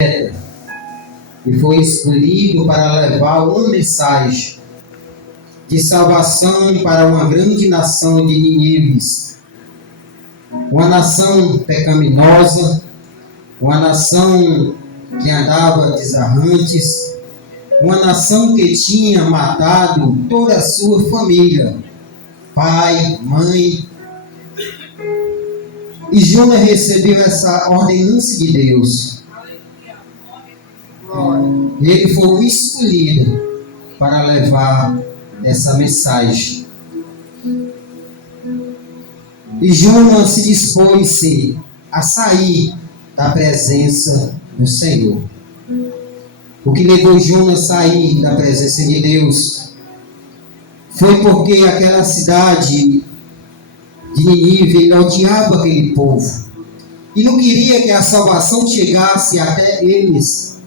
e foi escolhido para levar uma mensagem de salvação para uma grande nação de Nínive, uma nação pecaminosa, uma nação que andava desarrantes, uma nação que tinha matado toda a sua família, pai, mãe. E Jonas recebeu essa ordenança de Deus. Ele foi o escolhido para levar essa mensagem. E Jonas se dispôs a sair da presença do Senhor. O que levou Jonas a sair da presença de Deus foi porque aquela cidade de Nínive, ele odiava aquele povo e não queria que a salvação chegasse até eles,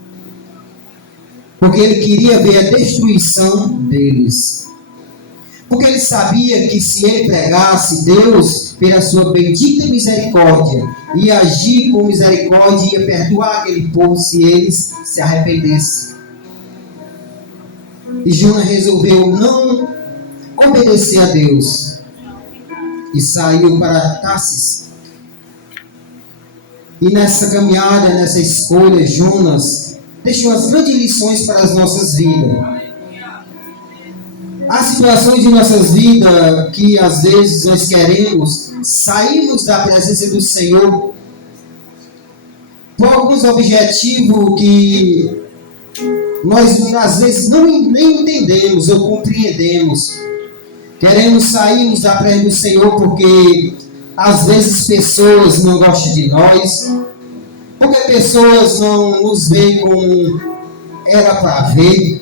porque ele queria ver a destruição deles, porque ele sabia que se ele pregasse, Deus, pela sua bendita misericórdia, ia agir com misericórdia e ia perdoar aquele povo se eles se arrependessem. E Jonas resolveu não obedecer a Deus e saiu para Tarsis. E nessa caminhada, nessa escolha, Jonas deixou as grandes lições para as nossas vidas. Há situações de nossas vidas que às vezes nós queremos sairmos da presença do Senhor por alguns objetivos que nós às vezes nem entendemos ou compreendemos. Queremos sairmos da presença do Senhor porque às vezes pessoas não gostam de nós, porque pessoas não nos veem como era para ver,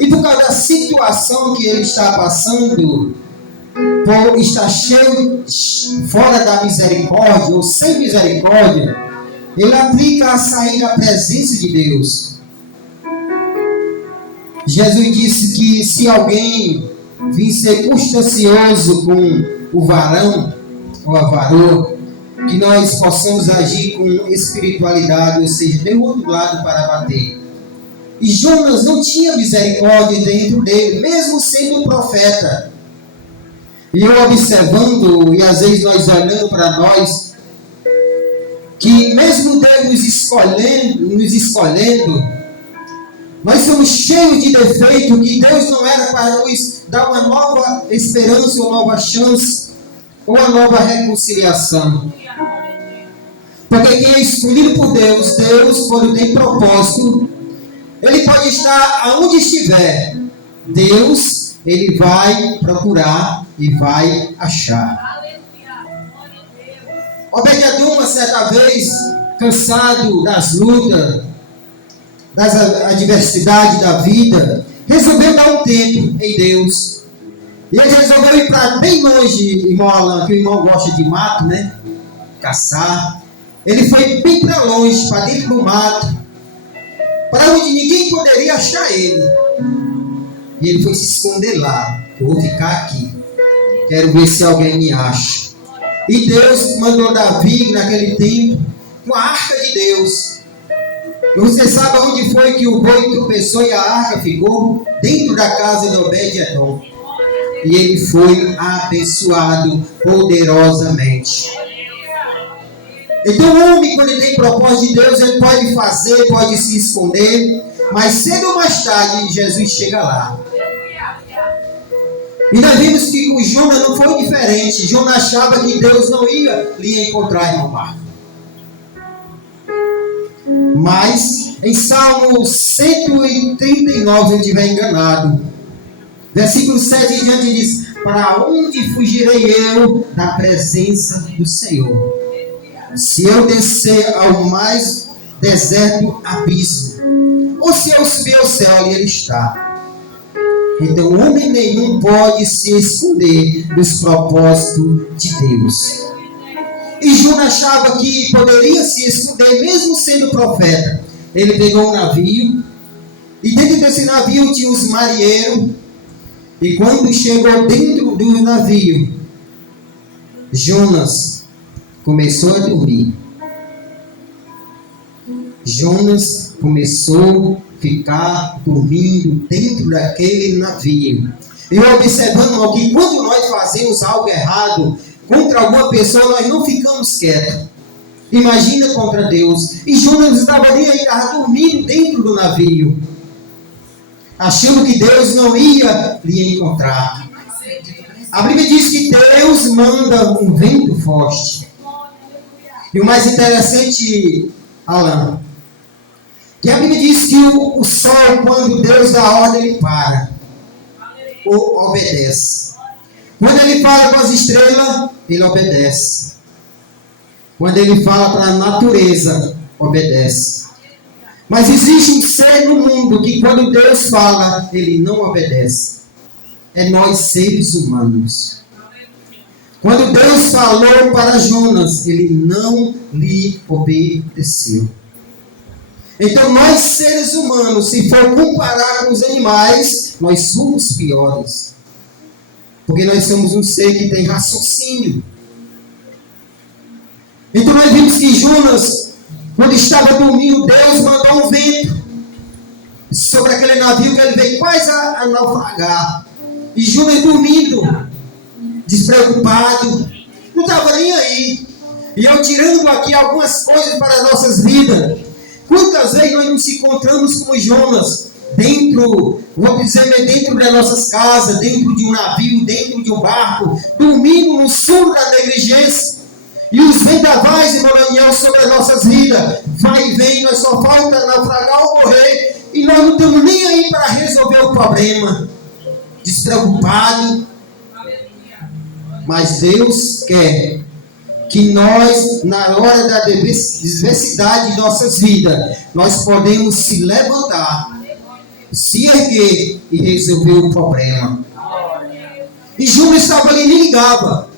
e por causa da situação que ele está passando, por estar cheio, fora da misericórdia ou sem misericórdia, ele aplica a sair da presença de Deus. Jesus disse que se alguém vir ser constancioso com o varão ou a varoa, que nós possamos agir com espiritualidade, ou seja, de outro lado para bater. E Jonas não tinha misericórdia dentro dele, mesmo sendo um profeta. E eu observando, e às vezes nós olhando para nós, que mesmo Deus nos escolhendo, nós somos cheios de defeito, que Deus não era para nos dar uma nova esperança, uma nova chance, ou uma nova reconciliação. Porque quem é escolhido por Deus, Deus, quando tem propósito, ele pode estar aonde estiver. Deus, ele vai procurar e vai achar. Obed-Edom, uma certa vez, cansado das lutas, das adversidades da vida, resolveu dar um tempo em Deus. E ele resolveu ir para bem longe, irmão Alan, que o irmão gosta de mato, né? Caçar. Ele foi bem para longe, para dentro do mato, para onde ninguém poderia achar ele. E ele foi se esconder lá. Eu vou ficar aqui. Quero ver se alguém me acha. E Deus mandou Davi, naquele tempo, com a arca de Deus. E você sabe onde foi que o boi tropeçou e a arca ficou? Dentro da casa de Obed-Edom. E ele foi abençoado poderosamente. Então o homem, quando ele tem propósito de Deus, ele pode fazer, pode se esconder, mas cedo ou mais tarde Jesus chega lá. E nós vimos que com Jonas não foi diferente. Jonas achava que Deus não ia lhe encontrar, irmão Marcos. Mas em Salmo 139, eu estiver enganado, versículo 7 em diante diz: para onde fugirei eu da presença do Senhor? Se eu descer ao mais deserto abismo, ou se eu subir ao céu, ali ele está. Então homem nenhum pode se esconder dos propósitos de Deus. E Jonas achava que poderia se esconder mesmo sendo profeta. Ele pegou um navio, e dentro desse navio tinha os marinheiros. E quando chegou dentro do navio, Jonas começou a dormir. Jonas começou a ficar dormindo dentro daquele navio. E observando que quando nós fazemos algo errado contra alguma pessoa, nós não ficamos quietos. Imagina contra Deus. E Jonas estava ali, estava dormindo dentro do navio, achando que Deus não ia lhe encontrar. A Bíblia diz que Deus manda um vento forte. E o mais interessante, Alan, que a Bíblia diz que o sol, quando Deus dá ordem, ele para, ou obedece. Quando ele fala com as estrelas, ele obedece. Quando ele fala para a natureza, obedece. Mas existe um ser no mundo que quando Deus fala, ele não obedece. É nós, seres humanos. Quando Deus falou para Jonas, ele não lhe obedeceu. Então nós, seres humanos, se for comparar com os animais, nós somos piores. Porque nós somos um ser que tem raciocínio. Então nós vimos que Jonas, quando estava dormindo, Deus mandou um vento sobre aquele navio que ele veio quase a naufragar. E Jonas dormindo, despreocupado, não estava nem aí. E eu tirando aqui algumas coisas para as nossas vidas. Quantas vezes nós nos encontramos com Jonas dentro, vou dizer, dentro das nossas casas, dentro de um navio, dentro de um barco, dormindo no sono da negligência. E os vendavais e maranhão sobre as nossas vidas, vai e vem, nós só falta naufragar ou morrer, e nós não estamos nem aí para resolver o problema, despreocupado. Mas Deus quer que nós, na hora da diversidade de nossas vidas, nós podemos se levantar, se erguer e resolver o problema. E Jonas estava ali e nem ligava.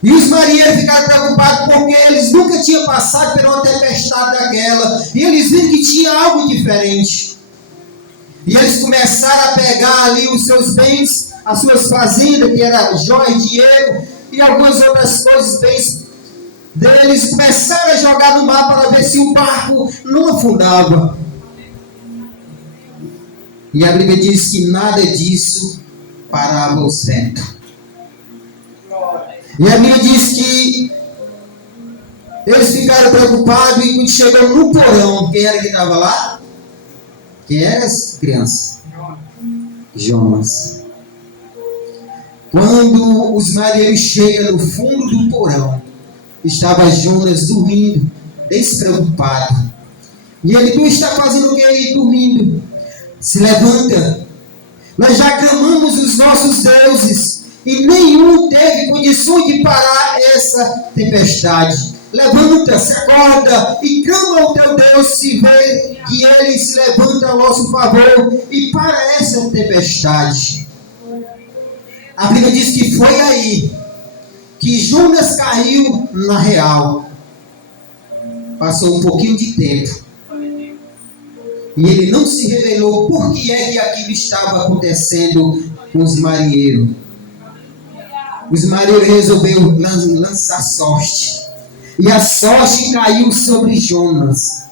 E os marinheiros ficaram preocupados porque eles nunca tinham passado por uma tempestade daquela. E eles viram que tinha algo diferente. E eles começaram a pegar ali os seus bens, as suas fazendas, que era joias, dinheiro e algumas outras coisas, bens deles. Começaram a jogar no mar para ver se o barco não afundava. E a Bíblia diz que nada disso parava os ventos. E a Bíblia diz que eles ficaram preocupados e quando chegou no porão, quem era que estava lá? Quem era as crianças? Jonas. Quando os marinheiros chegam no fundo do porão, estava Jonas dormindo, despreocupado. E ele, tu está fazendo o que aí dormindo? Se levanta. Nós já clamamos os nossos deuses e nenhum teve condições de parar essa tempestade. Levanta, se acorda e clama ao teu Deus, se vê que ele se levanta a nosso favor e para essa tempestade. A Bíblia diz que foi aí que Jonas caiu na real. Passou um pouquinho de tempo. E ele não se revelou por que é que aquilo estava acontecendo com os marinheiros. Os marinheiros resolveram lançar sorte. E a sorte caiu sobre Jonas.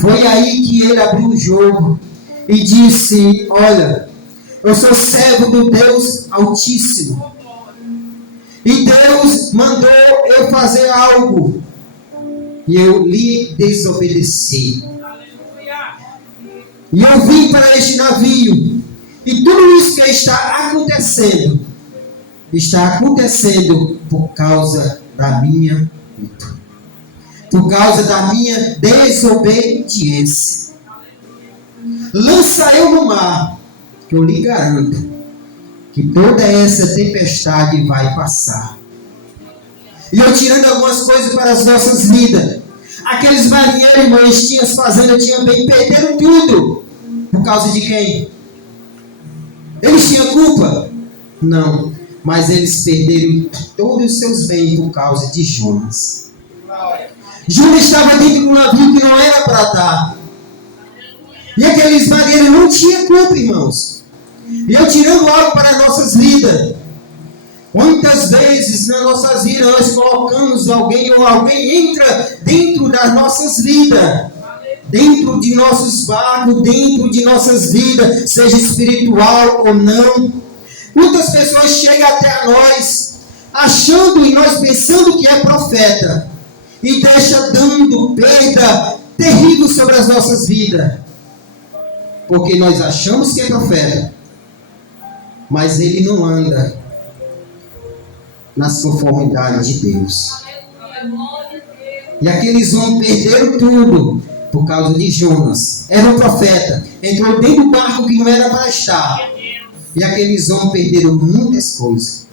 Foi aí que ele abriu o jogo e disse: olha, eu sou servo do Deus Altíssimo. E Deus mandou eu fazer algo. E eu lhe desobedeci. E eu vim para este navio. E tudo isso que está acontecendo por causa da minha culpa. Por causa da minha desobediência. Lança eu no mar, que eu lhe garanto que toda essa tempestade vai passar. E eu tirando algumas coisas para as nossas vidas. Aqueles marinheiros, irmãos, tinham as fazendas, tinham bem, perderam tudo. Por causa de quem? Eles tinham culpa? Não. Mas eles perderam todos os seus bens por causa de Jonas. Jonas estava dentro de um navio que não era para estar. E aqueles marinheiros não tinham culpa, irmãos. E eu tirando algo para as nossas vidas. Quantas vezes nas nossas vidas nós colocamos alguém ou alguém entra dentro das nossas vidas, dentro de nossos barcos, dentro de nossas vidas, seja espiritual ou não. Muitas pessoas chegam até a nós, achando e nós pensando que é profeta, e deixa dando perda terrível sobre as nossas vidas, porque nós achamos que é profeta, mas ele não anda nas conformidades de Deus. E aqueles homens perderam tudo por causa de Jonas. Era um profeta, entrou dentro do barco que não era para estar. E aqueles homens perderam muitas coisas.